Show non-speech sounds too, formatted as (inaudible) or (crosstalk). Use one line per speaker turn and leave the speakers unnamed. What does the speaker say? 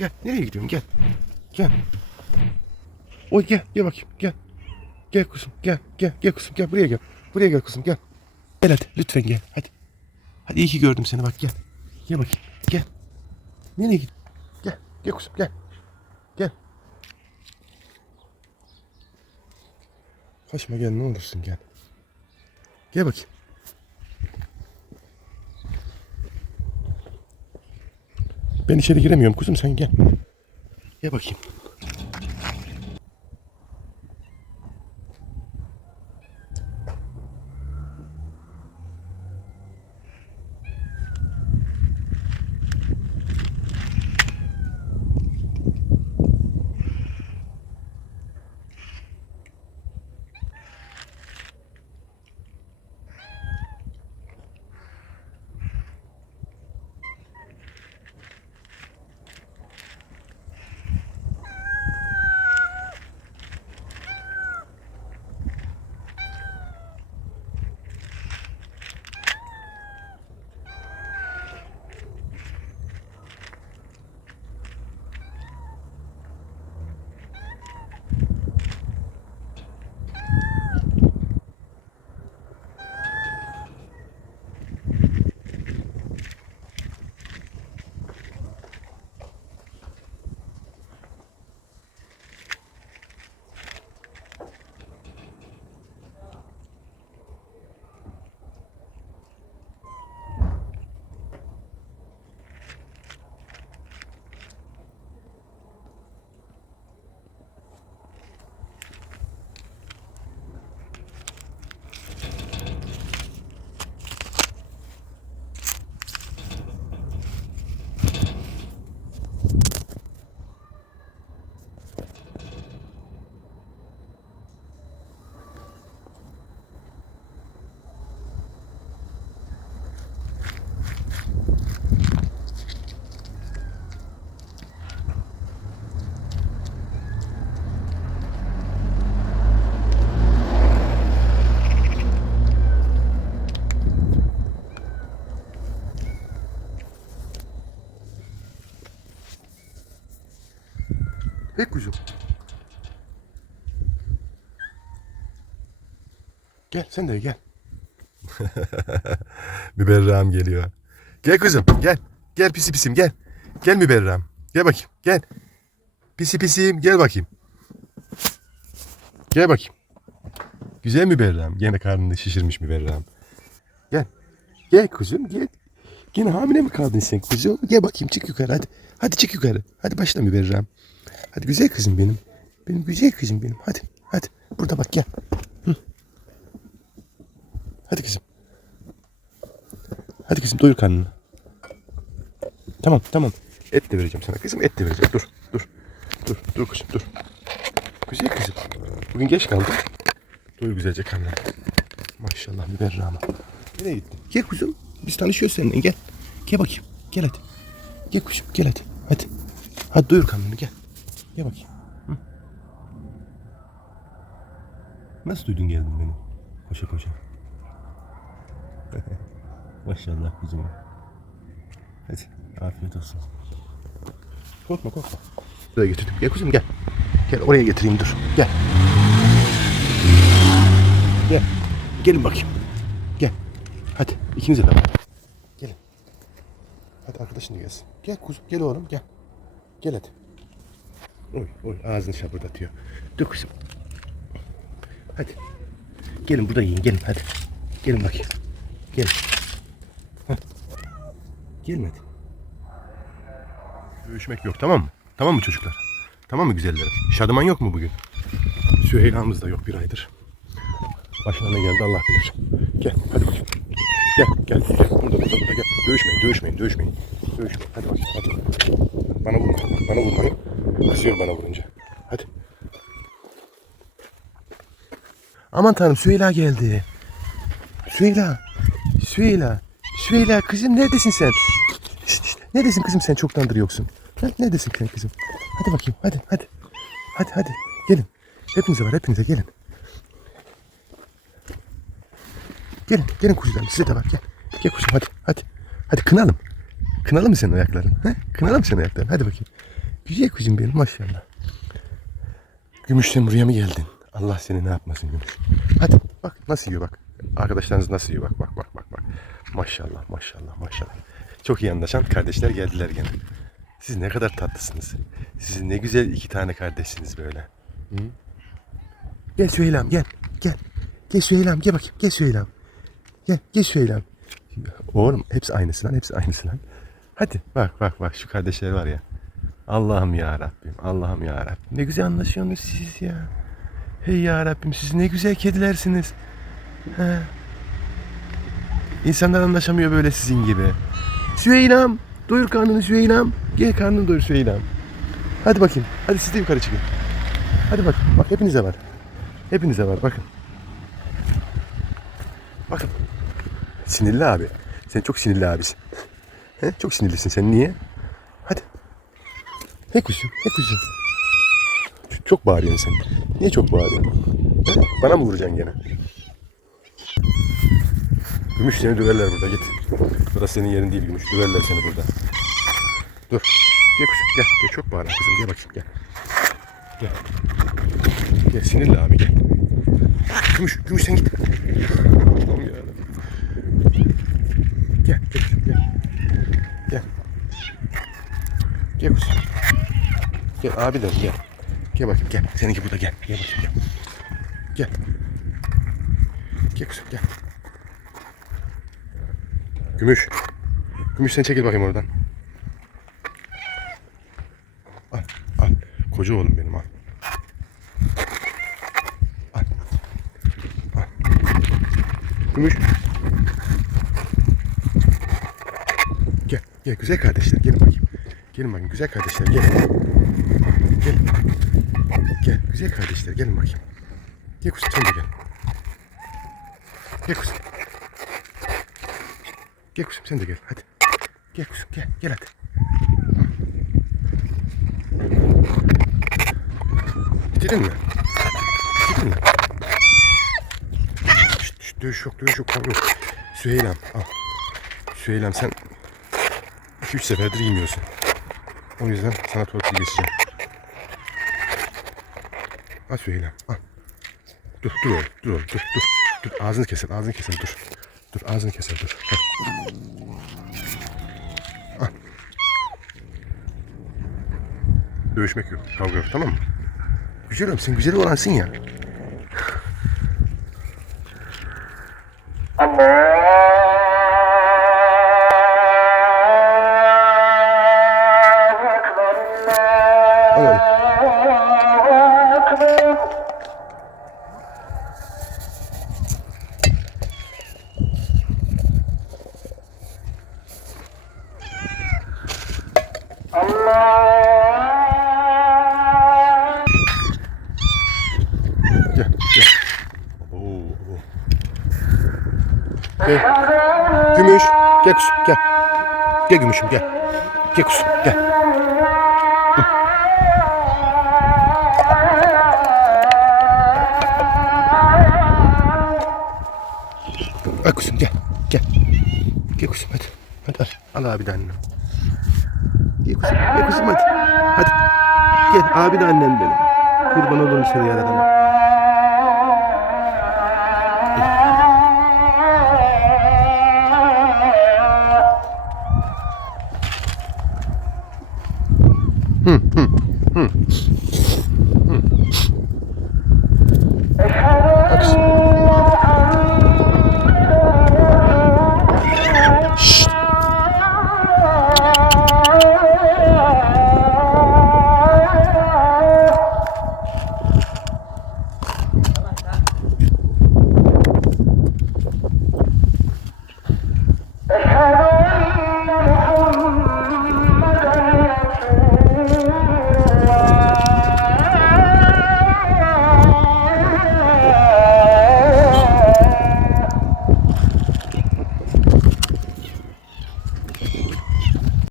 Gel. Nereye gidiyorsun? Gel. Gel. Oy gel. Gel bakayım. Gel. Gel kuzum. Gel. Gel. Gel kuzum. Gel. Buraya gel. Buraya gel kuzum. Gel. Gel hadi. Lütfen gel. Hadi. Hadi iyi ki gördüm seni. Bak gel. Gel bakayım. Gel. Nereye git? Gel. Gel kuzum. Gel. Gel. Kaçma gel ne olursun gel. Gel bakayım. Ben içeri giremiyorum kuzum sen gel. Gel bakayım. Kuzum. Gel sen de gel. (laughs) Müberra'm geliyor. Gel kuzum gel. Gel pisi pisim gel. Gel Müberra'm. Gel bakayım gel. Pisi pisim gel bakayım. Gel bakayım. Güzel Müberra'm. Gene karnını şişirmiş Müberra'm. Gel. Gel kuzum gel. Gene hamile mi kaldın sen kuzum? Gel bakayım çık yukarı hadi. Hadi çık yukarı. Hadi başla Müberra'm. Hadi güzel kızım benim. Benim güzel kızım benim. Hadi. Hadi. Burada bak gel. Hı. Hadi kızım. Hadi kızım doyur karnını. Tamam tamam. Et de vereceğim sana kızım. Et de vereceğim. Dur. Dur. Dur. Dur kızım dur. Güzel kızım. Bugün geç kaldım. Doyur güzelce karnını. Maşallah müberrama. Nereye gittin? Gel kuzum. Biz tanışıyoruz seninle. Gel. Gel bakayım. Gel hadi. Gel kuzum. Gel hadi. Hadi. Hadi doyur karnını gel. Gel bakayım. Hı. Nasıl duydun geldin beni? Koşa koşa. (laughs) Maşallah kuzum. Hadi afiyet olsun. Korkma korkma. Buraya getirdim. Gel kuzum gel. Gel oraya getireyim dur. Gel. Gel. Gelin bakayım. Gel. Hadi ikinize de bak. Gelin. Hadi arkadaşın da gelsin. Gel kuzum gel oğlum gel. Gel hadi. Oy oy ağzını şapırdatıyor. Dur kızım. Hadi. Gelin burada yiyin gelin hadi. Gelin bakayım. Gelin. Hah. Gelin hadi. Dövüşmek yok tamam mı? Tamam mı çocuklar? Tamam mı güzellerim? Şadıman yok mu bugün? Süheyla'mız da yok bir aydır. Ne geldi Allah bilir. Gel hadi bakayım. Gel gel gel. Burada burada burada gel. Dövüşmeyin dövüşmeyin dövüşmeyin. Dövüşmeyin. Hadi bakayım hadi. Bana vurma. Bana vurmayın. Kızıyorum bana vurunca. Hadi. Aman tanrım Süheyla geldi. Süheyla. Süheyla. Süheyla kızım neredesin sen? Şişt, şişt. Neredesin kızım sen çoktandır yoksun. Ha, neredesin sen kızım? Hadi bakayım hadi hadi. Hadi hadi gelin. Hepinize var hepinize gelin. Gelin gelin kuzularım size de var gel. Gel kuzum hadi hadi. Hadi kınalım. Kınalım mı senin ayakların? Ha? Kınalım senin ayakların. Hadi bakayım. Güzel kızım benim maşallah. Gümüş sen buraya mı geldin? Allah seni ne yapmasın Gümüş. Hadi bak nasıl yiyor bak. Arkadaşlarınız nasıl yiyor bak bak bak bak bak. Maşallah maşallah maşallah. Çok iyi anlaşan kardeşler geldiler gene. Siz ne kadar tatlısınız. Siz ne güzel iki tane kardeşsiniz böyle. Hı? Gel Süheyla'm gel gel. Gel Süheyla'm gel bakayım gel Süheyla'm. Gel gel Süheyla'm. Oğlum hepsi aynısı lan hepsi aynısı lan. Hadi bak bak bak şu kardeşler var ya. Allah'ım ya Rabbim. Allah'ım ya Rabbim. Ne güzel anlaşıyorsunuz siz ya. Hey ya Rabbim siz ne güzel kedilersiniz. He. İnsanlar anlaşamıyor böyle sizin gibi. Süheyla'm. Doyur karnını Süheyla'm. Gel karnını doyur Süheyla'm. Hadi bakayım. Hadi siz de yukarı çıkın. Hadi bak. Bak hepinize var. Hepinize var bakın. Bakın. Sinirli abi. Sen çok sinirli abisin. He? Çok sinirlisin sen. Niye? Kuşum. He kuşum. Ç- Çok bağırıyorsun sen. Niye çok bağırıyorsun? Bana mı vuracaksın gene? Gümüş seni döverler burada git. Burası senin yerin değil Gümüş. Döverler seni burada. Dur. Gel kuşum gel. Gel çok bağırma kızım. Gel bakayım gel. Gel. Gel sinirli abi gel. Gümüş, Gümüş sen git. Allah'ım yarabbim. Gel, gel, kuzum, gel. Gel. Gel kuzum. Gel abi de gel. Gel bakayım gel. Seninki burada gel. Gel bakayım gel. Gel. Gel kuzum gel. Gümüş. Gümüş sen çekil bakayım oradan. Al, al. Koca oğlum benim al. Al. Al. Gümüş. Gel, gel güzel kardeşler gelin bakayım. Gelin bakayım güzel kardeşler gel. Gel. Gel güzel kardeşler gelin bakayım. Gel kuzum sen de gel. Gel kuzum. Gel kuzum sen de gel hadi. Gel kuzum gel gel hadi. Bitirdin mi? Bitirdin mi? Şşt, şşt, dövüş yok dövüş yok kavga yok. Süheyla'm al. Süheyla'm sen 2-3 seferdir yemiyorsun. O yüzden sana tuvalete geçeceğim. Al Süheyla'm al. Dur dur oğlum dur oğlum dur dur. Dur ağzını keser ağzını keser dur. Dur ağzını keser dur. Heh. Al. Dövüşmek yok kavga yok tamam mı? Güzel oğlum sen güzel olansın ya. Al Gel gel. Oo. Gel. Gümüş. Gel kuzum gel. Gel gümüşüm gel. Gel kuzum gel. Hı. Al kuzum gel. Gel. Gel kuzum hadi. Hadi al. Al abi de annem. Kuzum hadi. Gel abi de annem benim. Kurban olurum seni yaradana. Sara